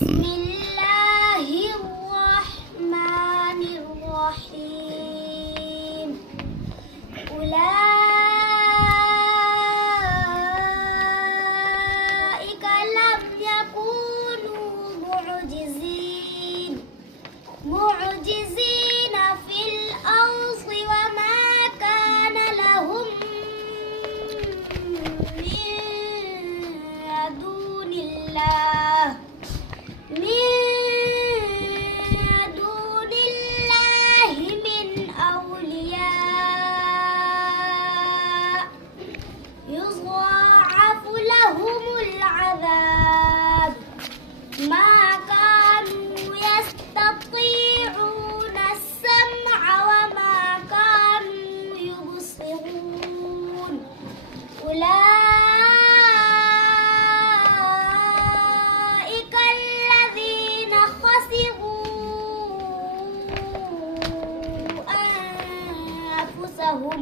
بسم الله الرحمن الرحيم. أولئك لم يكونوا معجزين في الأرض وما كان لهم من دون الله من أولياء يضاعف لهم العذاب ما كانوا يستطيعون السمع وما كانوا يبصرون. أولئك الذين خسروا أنفسهم